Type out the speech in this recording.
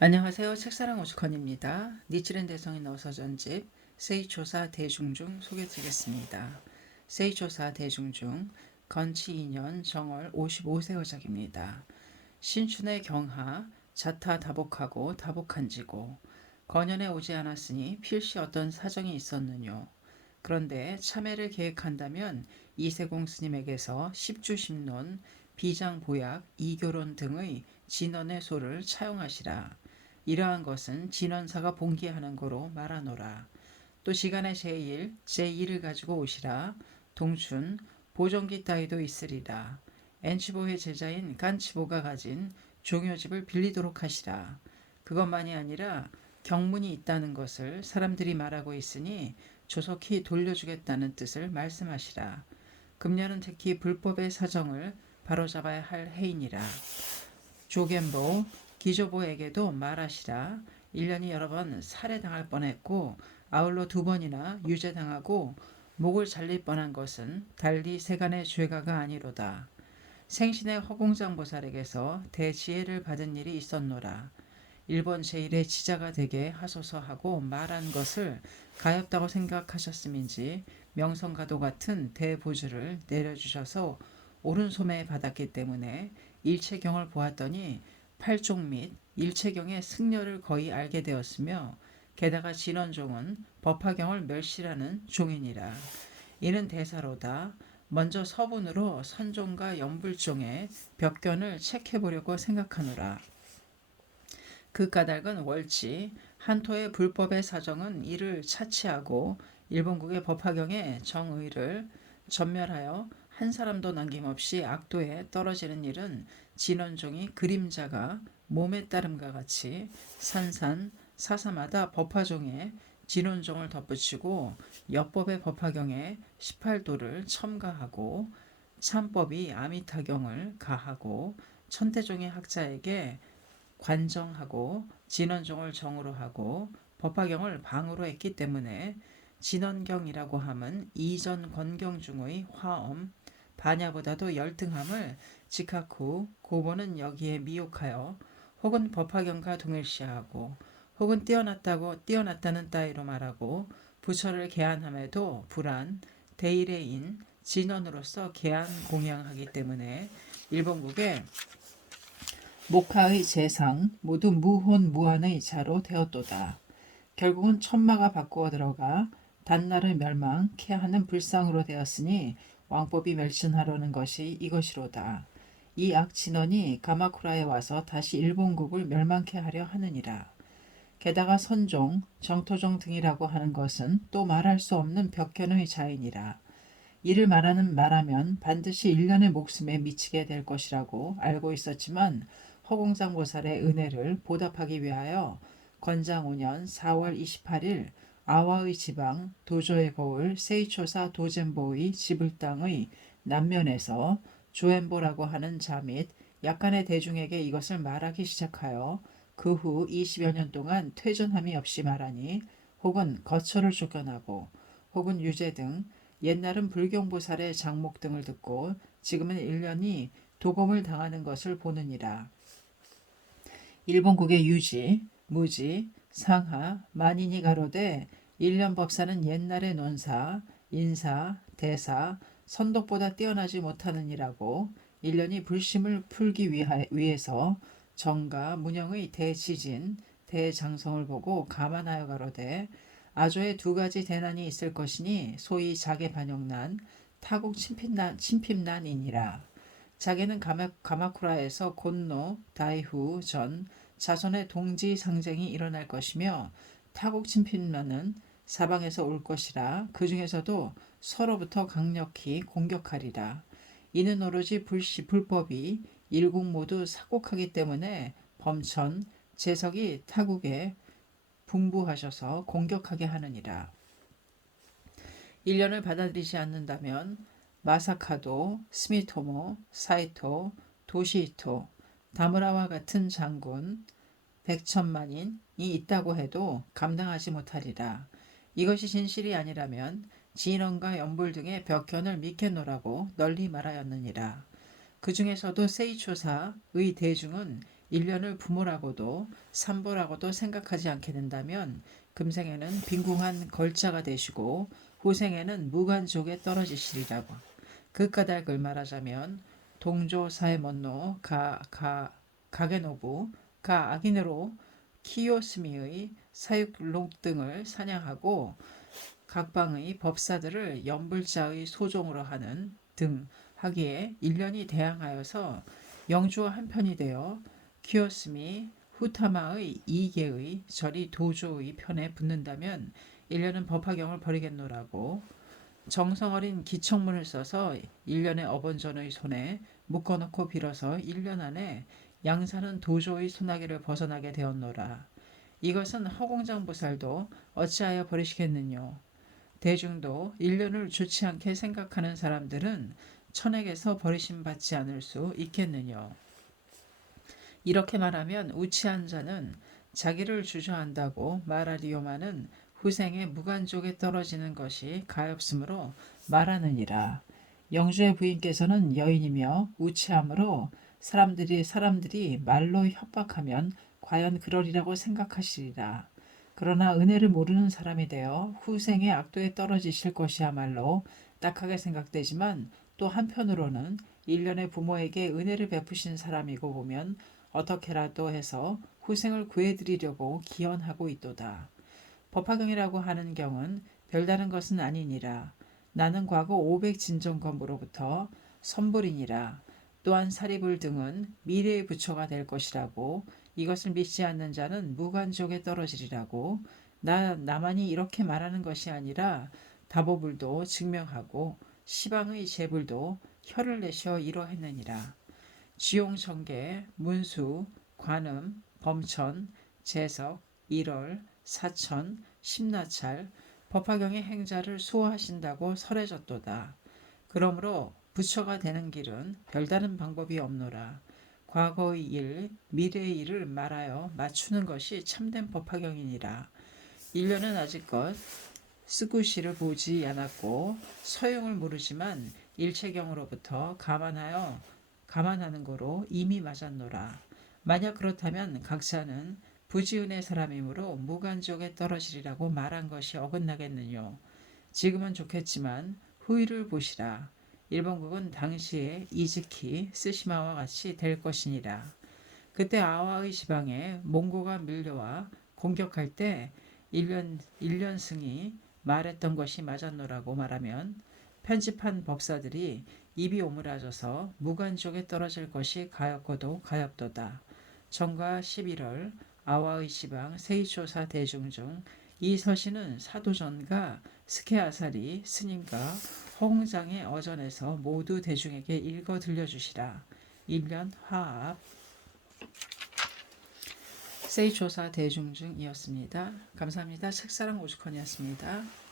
안녕하세요. 책사랑 오죽헌입니다. 니치렌 대성인 어서전집 세이초사 대중중 소개드리겠습니다. 세이초사 대중중 건치 2년 정월 55세 여작입니다. 신춘의 경하 자타 다복하고 다복한지고 건연에 오지 않았으니 필시 어떤 사정이 있었느뇨. 그런데 참회를 계획한다면 이세공 스님에게서 십주십론, 비장보약, 이교론 등의 진언의 소를 차용하시라. 이러한 것은 진언사가 봉기하는 거로 말하노라. 또 시간의 제1, 제2를 가지고 오시라. 동춘, 보정기 따위도 있으리라. 엔치보의 제자인 간치보가 가진 종효집을 빌리도록 하시라. 그것만이 아니라 경문이 있다는 것을 사람들이 말하고 있으니 조속히 돌려주겠다는 뜻을 말씀하시라. 금년은 특히 불법의 사정을 바로잡아야 할 해이니라. 조겐보, 기조보에게도 말하시라. 1년이 여러 번 살해당할 뻔했고 아울러 2번이나 유죄당하고 목을 잘릴 뻔한 것은 달리 세간의 죄가가 아니로다. 생신의 허공장보살에게서 대지혜를 받은 일이 있었노라. 일본 제1의 지자가 되게 하소서 하고 말한 것을 가엾다고 생각하셨음인지 명성가도 같은 대보주를 내려주셔서 옳은 소매 받았기 때문에 일체경을 보았더니 팔종 및 일체경의 승려를 거의 알게 되었으며 게다가 진원종은 법화경을 멸시라는 종이니라. 이는 대사로다. 먼저 서분으로 선종과 연불종의 벽견을 체크해보려고 생각하노라. 그 까닭은 월치 한토의 불법의 사정은 이를 차치하고 일본국의 법화경의 정의를 전멸하여 한 사람도 남김없이 악도에 떨어지는 일은 진원종이 그림자가 몸에 따름과 같이 산산 사사마다 법화종에 진원종을 덧붙이고 여법의 법화경에 18도를 첨가하고 참법이 아미타경을 가하고 천태종의 학자에게 관정하고 진원종을 정으로 하고 법화경을 방으로 했기 때문에 진원경이라고 함은 이전 권경 중의 화엄 반야보다도 열등함을 직하후 고보는 여기에 미혹하여 혹은 법화경과 동일시하고 혹은 뛰어났다는 따위로 말하고 부처를 계안함에도 불안 대일의인 진원으로서 계안 공양하기 때문에 일본국의 목하의 재상 모두 무혼 무한의 자로 되었도다. 결국은 천마가 바꾸어 들어가 단나를 멸망케 하는 불상으로 되었으니 왕법이 멸신하려는 것이 이것이로다. 이 악진원이 가마쿠라에 와서 다시 일본국을 멸망케 하려 하느니라. 게다가 선종, 정토종 등이라고 하는 것은 또 말할 수 없는 벽견의 자인이라. 이를 말하면 반드시 일련의 목숨에 미치게 될 것이라고 알고 있었지만 허공장보살의 은혜를 보답하기 위하여 건장 5년 4월 28일 아와의 지방 도조의 거울 세이초사 도젠보의 지불당의 남면에서 조엔보라고 하는 자 및 약간의 대중에게 이것을 말하기 시작하여 그 후 20여 년 동안 퇴전함이 없이 말하니 혹은 거처를 쫓겨나고 혹은 유죄 등 옛날은 불경보살의 장목 등을 듣고 지금은 1년이 도검을 당하는 것을 보느니라. 일본국의 유지, 무지, 상하, 만인이 가로되 1년 법사는 옛날의 논사, 인사, 대사, 선독보다 뛰어나지 못하느니라고 1년이 불심을 풀기 위해서 정가, 문영의 대지진, 대장성을 보고 감안하여 가로되 아조의 2가지 대난이 있을 것이니 소위 자개 반역난, 타국 침핍난이니라. 자개는 가마쿠라에서 곤노, 다이후 전 자손의 동지 상쟁이 일어날 것이며 타국 침핍난은 사방에서 올 것이라. 그 중에서도 서로부터 강력히 공격하리라. 이는 오로지 불법이 일국 모두 사곡하기 때문에 범천, 재석이 타국에 분부하셔서 공격하게 하느니라. 1년을 받아들이지 않는다면 마사카도, 스미토모, 사이토, 도시히토, 다무라와 같은 장군 100천만인이 있다고 해도 감당하지 못하리라. 이것이 진실이 아니라면 진원과 연불 등의 벽현을 믿겠노라고 널리 말하였느니라. 그 중에서도 세이초사의 대중은 1년을 부모라고도 산보라고도 생각하지 않게 된다면 금생에는 빈궁한 걸자가 되시고 후생에는 무관족에 떨어지시리라고. 그 까닭을 말하자면 동조 사해먼노 가게노부 가 아기노로 키요스미의 사육록 등을 사냥하고 각방의 법사들을 연불자의 소종으로 하는 등 하기에 1년이 대항하여서 영주와 한편이 되어 키요스미 후타마의 이계의 절이 도조의 편에 붙는다면 1년은 법화경을 버리겠노라고. 정성어린 기청문을 써서 1년의 어번전의 손에 묶어놓고 빌어서 1년 안에 양사는 도조의 소나기를 벗어나게 되었노라. 이것은 허공장보살도 어찌하여 버리시겠느뇨. 대중도 1년을 좋지 않게 생각하는 사람들은 천액에서 버리심받지 않을 수 있겠느뇨. 이렇게 말하면 우치한 자는 자기를 주저한다고 말하리오마는 후생의 무관족에 떨어지는 것이 가엾으므로 말하느니라. 영주의 부인께서는 여인이며 우치함으로 사람들이 말로 협박하면 과연 그러리라고 생각하시리라. 그러나 은혜를 모르는 사람이 되어 후생의 악도에 떨어지실 것이야말로 딱하게 생각되지만 또 한편으로는 일련의 부모에게 은혜를 베푸신 사람이고 보면 어떻게라도 해서 후생을 구해드리려고 기원하고 있도다. 법화경이라고 하는 경은 별다른 것은 아니니라. 나는 과거 500진정검으로부터 선불이니라. 또한 사리불 등은 미래의 부처가 될 것이라고. 이것을 믿지 않는 자는 무관족에 떨어지리라고. 나만이 이렇게 말하는 것이 아니라 다보불도 증명하고 시방의 제불도 혀를 내셔 이러했느니라. 지용청계, 문수, 관음, 범천, 재석, 일월, 사천, 심나찰, 법화경의 행자를 수호하신다고 설해졌도다. 그러므로 부처가 되는 길은 별다른 방법이 없노라. 과거의 일, 미래의 일을 말하여 맞추는 것이 참된 법화경이니라. 인류는 아직껏 스구시를 보지 않았고 서용을 모르지만 일체경으로부터 감안하는 거로 이미 맞았노라. 만약 그렇다면 각자는 부지은의 사람이므로 무관족에 떨어지리라고 말한 것이 어긋나겠느뇨. 지금은 좋겠지만 후일을 보시라. 일본국은 당시에 이즈키 스시마와 같이 될 것이니라. 그때 아와의 지방에 몽고가 밀려와 공격할 때 일련승이 말했던 것이 맞았노라고 말하면 편집한 법사들이 입이 오므라져서 무관족에 떨어질 것이 가엾고도 가엾도다. 정과 11월 아와의 지방 세이초사 대중 중 이 서신은 사도전가 스케아사리 스님과 허공장의 어전에서 모두 대중에게 읽어 들려주시라. 1년 화합 세이초사 대중 중이었습니다. 감사합니다. 책사랑 오죽헌이었습니다.